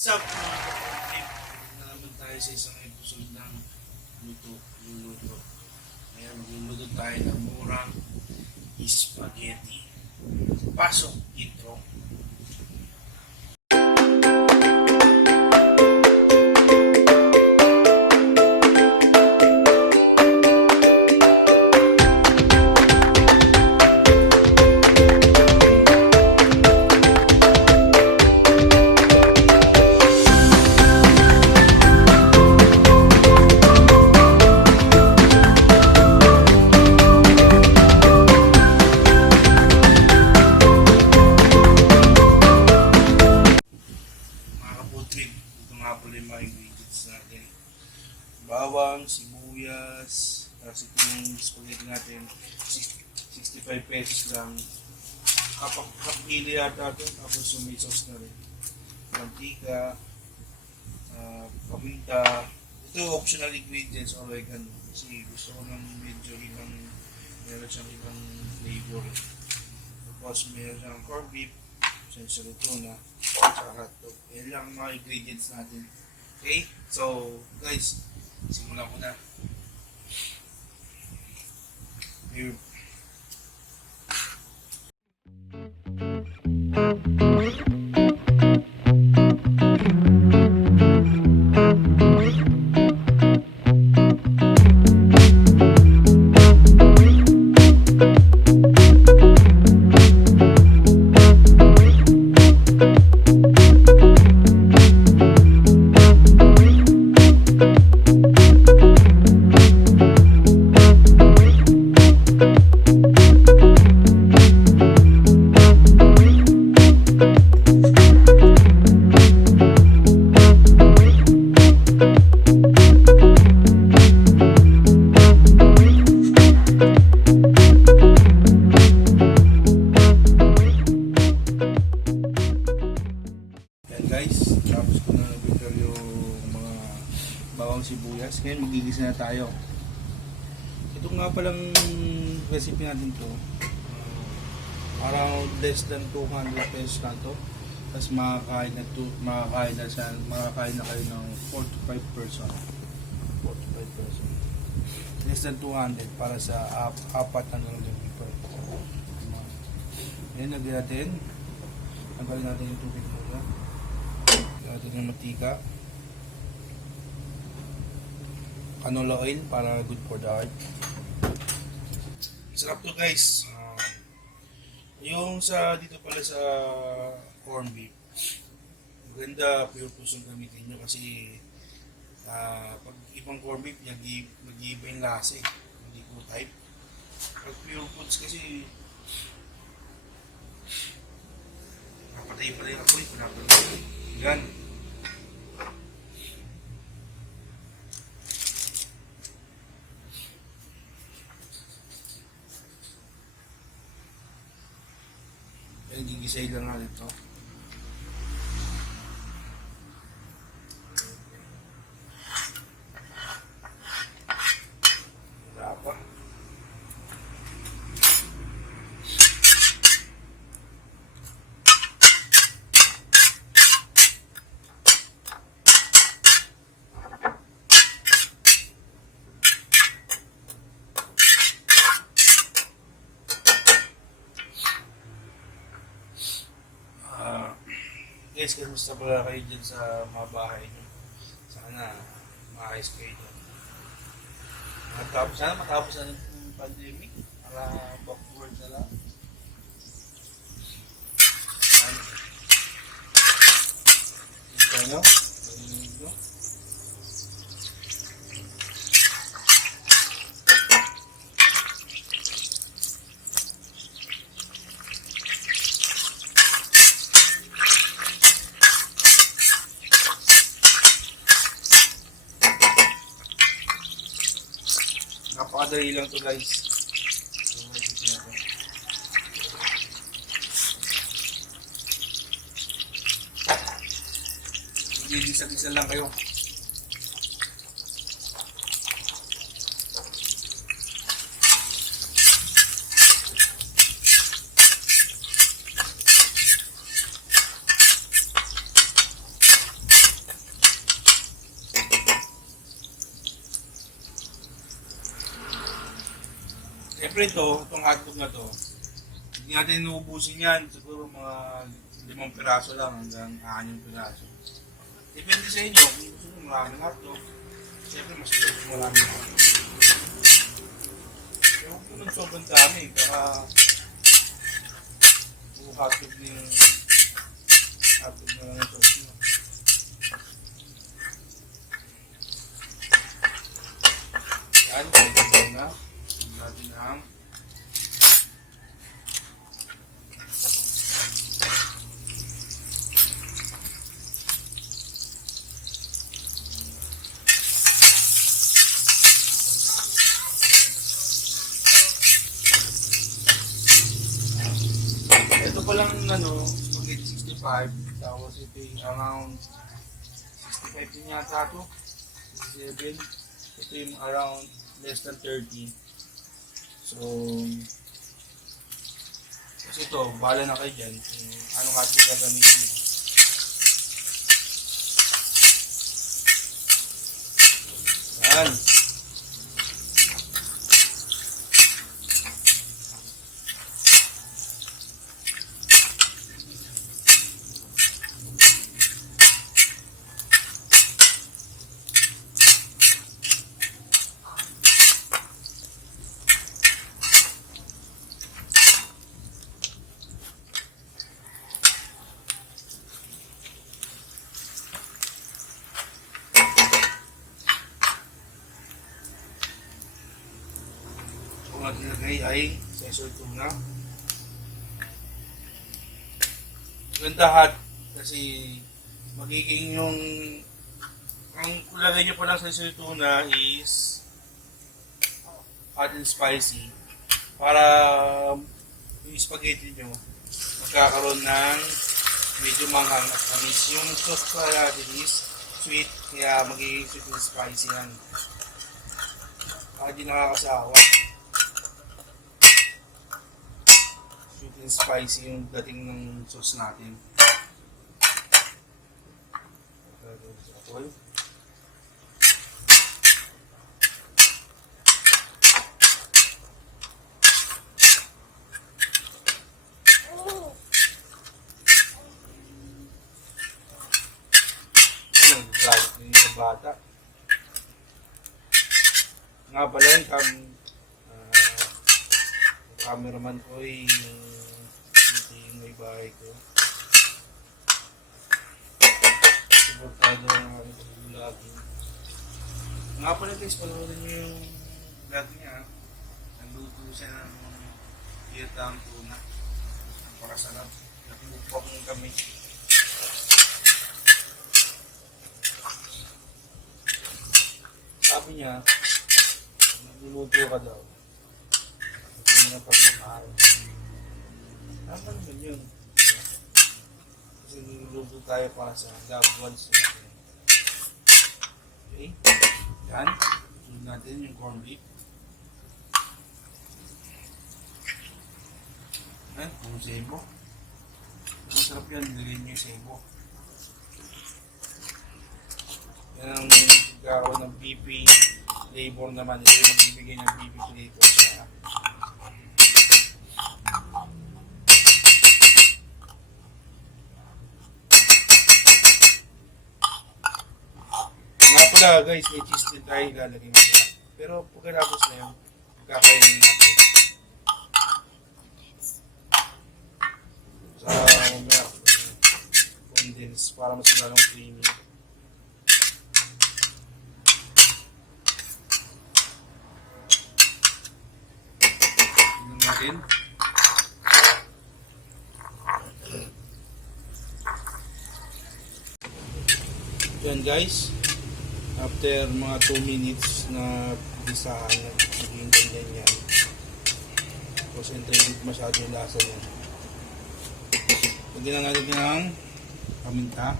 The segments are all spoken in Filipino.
Sa mga kafoodtrip, na naman tayo sa isang episode ng luluto. Ngayon, magluluto tayo ng murang spaghetti. Pasok, intro. Ito nga pala yung mga ingredients natin. Bawang, sibuyas, tapos itong spaghetti natin, 65 pesos lang. Kapili yata ito, tapos yung may sauce na rin. Mantika, paminta. Ito optional ingredients, oregano. Kasi gusto ko ng medyo meron siyang ibang flavor. Tapos meron siyang corned beef, sensor ito na, tsaka hotdog. Yan lang ang mga ingredients natin. Okay? So, guys, simulan ko na. Here. Guys, tapos ko na nag-prepare yung mga bawang sibuyas. Ngayon magigisa na tayo. Ito nga palang recipe natin to. Around less than 200 pesos lang to. Tapos makakain na kayo ng 4 to 5 person. 4 to 5 person. Less than 200 para sa apat na lang yung people. Ngayon lagyan natin. Tanggalin natin yung tubig muna. Natin yung matika, canola oil para good for the heart. Sarap to guys. Yung sa dito pala sa corned beef, maganda pure foods ang gamitin nyo kasi pag ibang corned beef nag-iiba yung lasa eh, hindi ko type. Pag pure foods kasi napatay pala yung apoy, pinapalagay yan. Gigisay lang natin ito. Wala pa. Guys, kamusta pala kayo dyan sa mga bahay nyo? Sana maayos kayo dyan. Sana matapos na yung pandemic para backward na lang. Ito nyo? Napakadali lang to guys. Gigisa-gisa lang kayo. Siyempre itong hotdog na to, hindi natin inuubusin yan. Siguro mga 5 piraso lang hanggang 6 piraso. Depende sa inyo kung gusto nyo maraming hotdog. Siyempre mas gusto kung maraming hotdog. Kaya huwag mo nang sobrang dami. Baka hotdog na yung hotdog na lang yung sauce nyo. Yan, ganito na. Tignan natin ang ito pa lang spaghetti 65, tapos ito yung around 65 din yata ito, 67, ito yung around less than 30. So, kasi ito, bahala na kayo dyan kung anong hotdog gagamitin mo. Yan. Ang nilagay ay sesame tuna. Ganda hot kasi magiging yung ang kulagay nyo pa lang sa sesame tuna is hot and spicy para yung spaghetti nyo magkakaroon ng medyo manghang at tamis. Yung sauce pa natin is sweet kaya magiging sweet and spicy yan. Hindi nakakasawa. Sweet and spicy yung dating ng sauce natin. Galit din sa bata. Nga pala yung cameraman ko ay yung may bahay ko. Suportado ng aking vlog. Nga pala guys, panoorin nyo yung vlog niya. Nagluto siya ng Vietnam tuna. Napakasarap. Nagmukbang kami. Sabi niya, nagluluto ka daw. Ito na pagmamahal. Tama naman yun. Kasi nagluluto tayo para sa loved ones natin. Okay? Yan. Sunod natin yung corned beef. Yan, puro sebo. Masarap yan, nilagay niyo yung sebo. Yan ang magkakaroon ng BP flavor naman. Ito yung magbibigay ng BP flavor sa nga pala guys, may cheese din tayo ilalagay mo na. Pero pagkatapos na yun, magkakainin natin sa mamaya condense para mas lalong creamy. Natin. Yan guys, after mga 2 minutes na bisahan, naging ganyan yan. Concentrated masyado yung lasa yan. Lagyan na natin ng paminta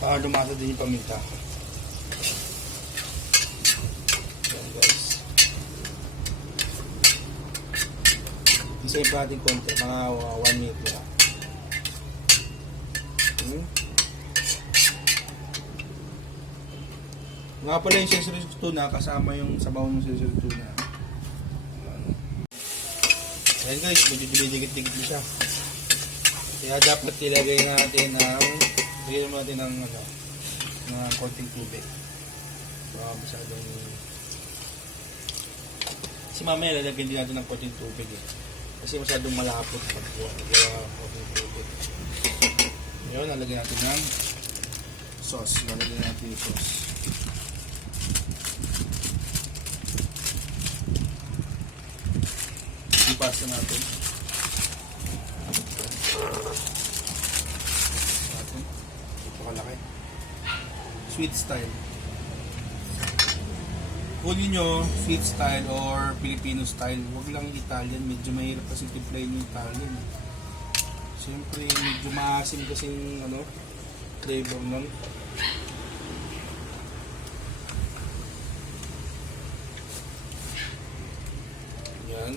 para lumasa din yung paminta. Save natin konti, mga 1 minute na. Nga pala yung sesame tuna, kasama yung sabaw ng sesame tuna. Ayan guys, medyo dikit-dikit na siya. Kaya dapat ilagay natin ng konting tubig. Masyadong... Kasi mamaya lalagyan din natin ng konting tubig eh. Kasi masyadong malapot pag konting tubig. Ngayon, lalagyan natin ng sauce. Lalagyan natin yung sauce. Ipasa natin. Ito kalaki. Sweet style. Kunin nyo sweet style or Filipino style. Huwag lang Italian. Medyo mahirap kasi timplayin yung Italian. Siyempre medyo maasim kasi yung flavor nun. Yan.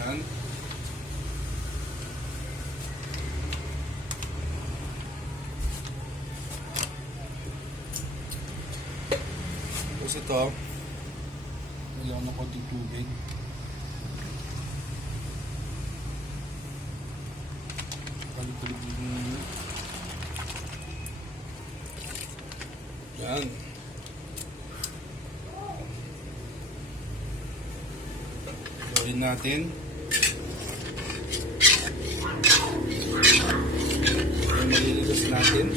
Yan. Tapos ito, nilagyan ng konting tubig. Palit-palit mo. Yan. Gawin natin. Yung maliligas natin.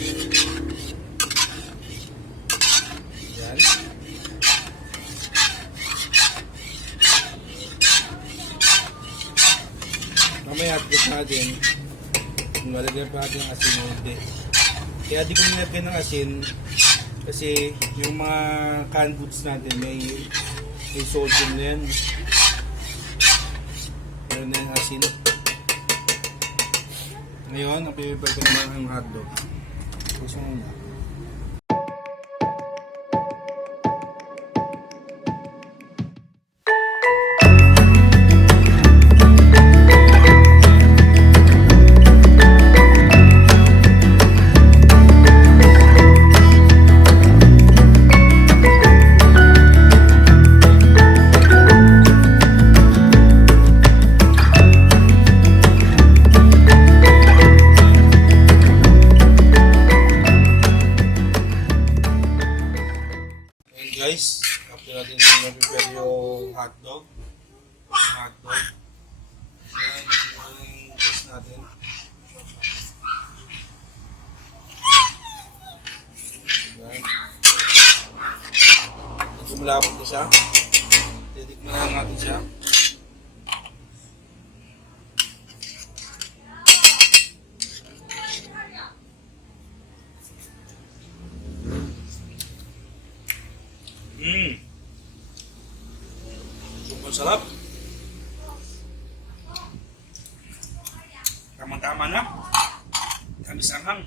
Yan. Mamaya update natin kung lalagyan pa natin ng asin o hindi. Kaya di ko nilagyan ng asin kasi yung mga canned goods natin may sodium na yan. Meron na yung asin. Ngayon, ang pinipay ko naman ang hotdog. Gusto mo na. Guys, after natin na-prepare yung hotdog. Ayan, ito yung test natin. Ayan. Medyo malapot na siya. Titikman na lang natin siya. Masarap. Tama-tama na. Tamis anghang.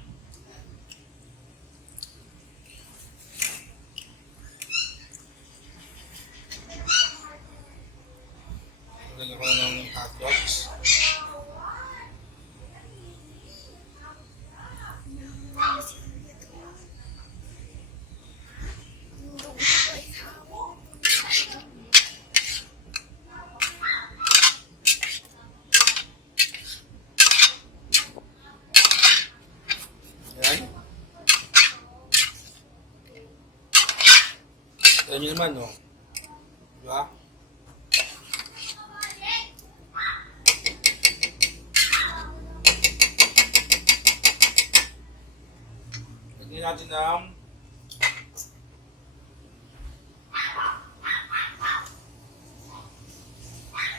Lagyan ko na ng hot dogs. Alam nyo naman, no? Diba? Lagyan natin ng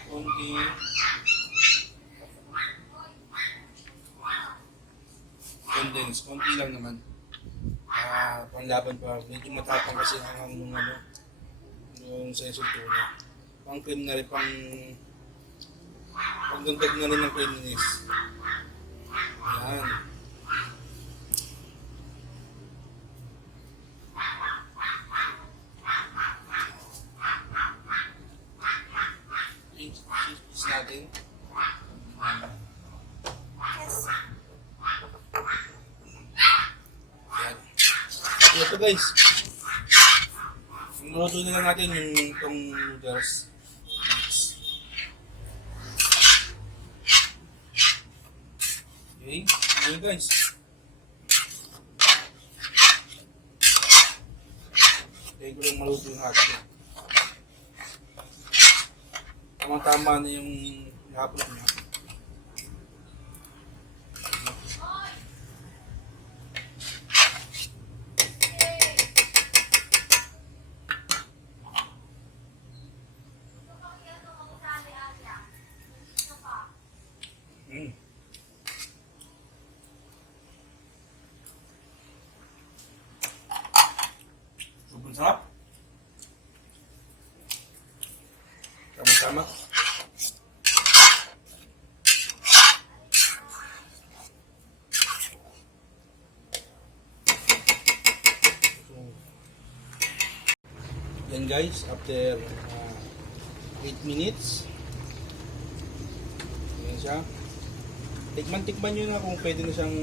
konti condense. Konti lang naman. Panlaban pa. Medyo matapang kasi ang yung sesame tuna. Pang cream na rin, pagdagdag na rin ng creaminess. Ayan. guys. Luto na lang natin yung itong noodles. Okay, okay guys. Kaya ko lang maluto yung hotdog. Tama-tama na yung hapon niya. Sobrang sarap. Tama-tama. Yan guys, after 8 minutes. Yan siya. Tikman nyo na kung pwede na siyang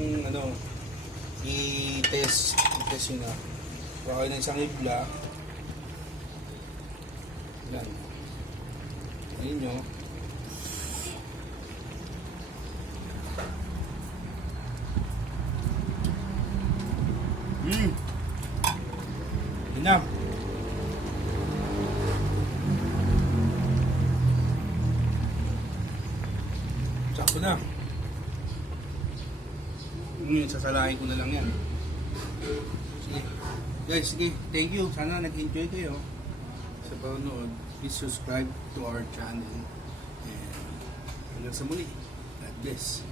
i-test nyo na. Kung kayo na isang ibla. Yan. Ayun nyo. Yun na. Sakto na. Sasalahin ko na lang yan. Sige. Guys, sige. Thank you. Sana nag-enjoy kayo sa panonood. Please subscribe to our channel. And hanggang sa muli. God bless.